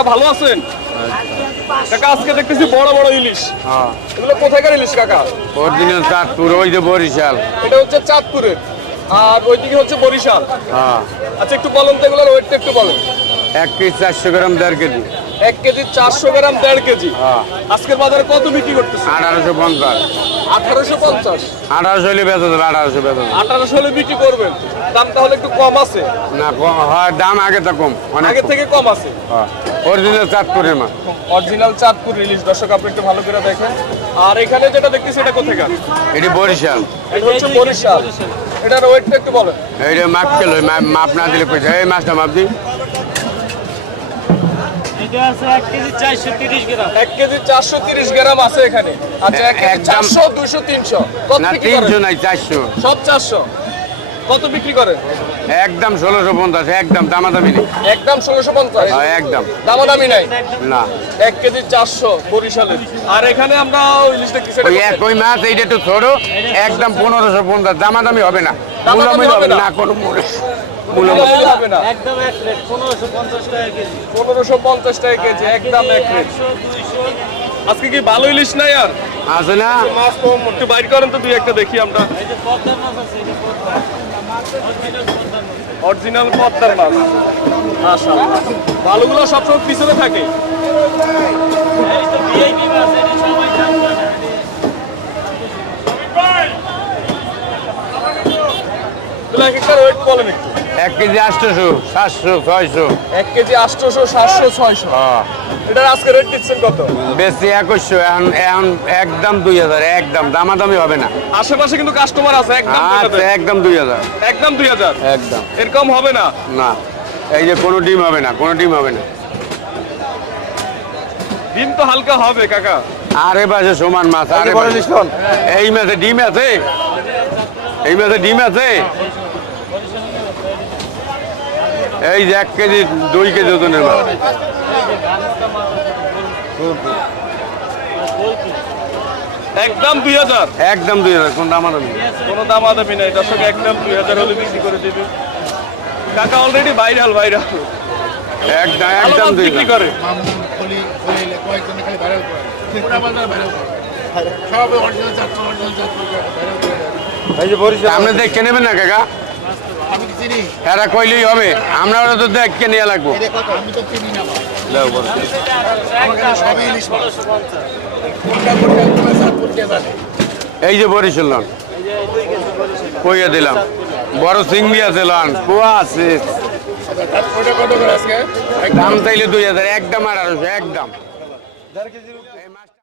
কাকা ভালো আছেন? কাকা আজকে দেখতেছি বড় বড় ইলিশ। হ্যাঁ। এগুলো কোথাকার ইলিশ কাকা? অরিজিনাল চাঁদপুর ওই যে বরিশাল। এটা হচ্ছে চাঁদপুরের আর ওইদিকে হচ্ছে বরিশাল। হ্যাঁ। আচ্ছা একটু বলেন তো এগুলোর ওয়েটটা একটু বলেন। এক কেজি চারশো গ্রাম দেড় কেজি। এক কেজি চারশো গ্রাম দেড় কেজি। হ্যাঁ। আজকের বাজারে কত বিক্রি করতেছে আঠারোশো পঞ্চাশ। আঠারোশো পঞ্চাশ। আঠারোশো হলে বেচা যাবে আঠারোশো বেচা যাবে। আঠারোশো হলে বিক্রি করবেন। দাম তাহলে একটু কম আছে। না কম হয় দাম আগে তো কম আগে থেকে কম আছে। অরিজিনাল চাঁদপুরের মাছ অরিজিনাল চাঁদপুর রিলিজ দর্শক আপনি একটু ভালো করে দেখেন। আর এখানে যেটা দেখতেছি এটা কোথাকার? এটি বরিশাল। এটা হচ্ছে বরিশাল। এটার ওয়েটটা একটু বলেন। এইটা মাপ খেলো মাপ না দিলে কইছে এই মাছটা মাপ দি এটা আছে এক কেজি চারশো তিরিশ গ্রাম। এক কেজি চারশো তিরিশ গ্রাম আছে এখানে। আচ্ছা এক কেজি একদম- চারশো দুশো তিনশো। কত বিক্রি তিনশো করেন? নাই চারশো। সব চারশো। কত বিক্রি করেন? একদম ষোলোশো পঞ্চাশ একদম দামাদামি নেই। একদম ষোলোশো পঞ্চাশ। হ্যাঁ, একদম। দামাদামি নাই? না। এক কেজি চারশো বরিশালের। আর এখানে আমরা ওই লিস্টটা ওই এক মাছ এইটা একটু ছোট। একদম পনেরোশো পঞ্চাশ দামাদামি হবে না। দামাদামি হবে। না। কোনো মূল্য হবে না একদম এক টাকা কেজি। টাকা কেজি একদম এক রেট একশো দুইশো। আজকে কি ভালো ইলিশ নাই আর? আছে না। মাছ কম একটু বাইর করেন তো দুই একটা দেখি আমরা। এই যে পদ্মার মাছ আছে এই পদ্মা Original পদ্মার মাছ। অরিজিনাল পদ্মার মাছ। ভালোগুলো সবসময় পিছনে থাকে। এই তো VIP মাছ, এই সবাই জানতো এক একটা ওয়েট বলেন একটু। এক কেজি আটশোশো সাতশো ছয়শো। এক কেজি আটশোশো সাতশো ছয়শো। হ্যাঁ। এটার আজকে রেট দিচ্ছেন কত? বেশি একুশশো এখন এখন একদম দুই হাজার একদম। দামাদামি হবে না। আশেপাশে কিন্তু কাস্টমার আছে একদম দুই আচ্ছা একদম দুই হাজার। একদম দুই হাজার? একদম। এরকম হবে না? না। এই যে কোনো ডিম হবে না কোনো ডিম হবে না। ডিম তো হালকা হবে কাকা। আরে পাশে সমান মাছ আরে। এই মাছে ডিম আছে? এই মাছে ডিম আছে? এই যে এক কেজি দুই কেজি ওজনের মাছ একদম দুই হাজার। একদম দুই হাজার কোন দামাদামি কোনো দাম আদামি নাই দর্শক একদম দুই হাজার হলে বিক্রি করে দিবে। কাকা অলরেডি ভাইরাল ভাইরাল একদম একদম দুই বিক্রি করে মামুন খলি খলি কয়েকজনে খালি ভাইরাল করে। পুরা বাজার ভাইরাল করে সব অরিজিনাল চারশো অরিজিনাল চারশো ভাইরাল করে দেয়। আপনি দেখে নেবেন না কাকা? এরা কইলেই হবে। আমরা ওরা তো দেখে নিয়ে লাগবো। এই যে বরিশাল লন কইয়া দিলাম। বড় চিংড়ি আছে, লন। পোয়া আছে। দাম চাইলে দুই হাজার। একদম আঠারোশো, একদম।